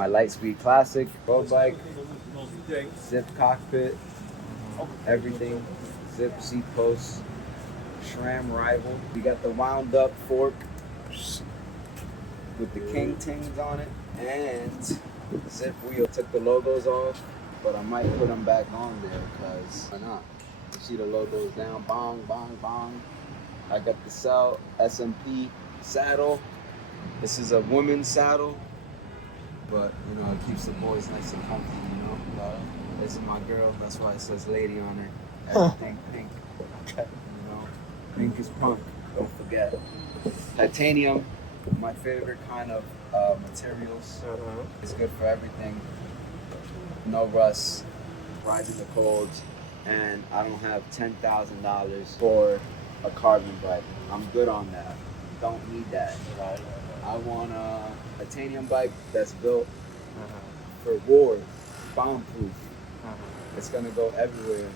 My Lightspeed Classic road bike, zip cockpit, everything, zip seat posts, SRAM rival. We got the wound up fork with the king tings on it, and zip wheel. Took the logos off, but I might put them back on there because why not? You see the logos down, bong, bong, bong. I got the Cell SMP saddle. This is a woman's saddle, but you know, it keeps the boys nice and comfy, you know. This is my girl, that's why it says lady on it. Everything pink. You know, pink is punk, don't forget. Titanium, my favorite kind of materials. It's good for everything. No rust, rides in the cold, and I don't have $10,000 for a carbon bike. I'm good on that. Don't need that. I want a titanium bike that's built for war, bomb proof. It's gonna go everywhere.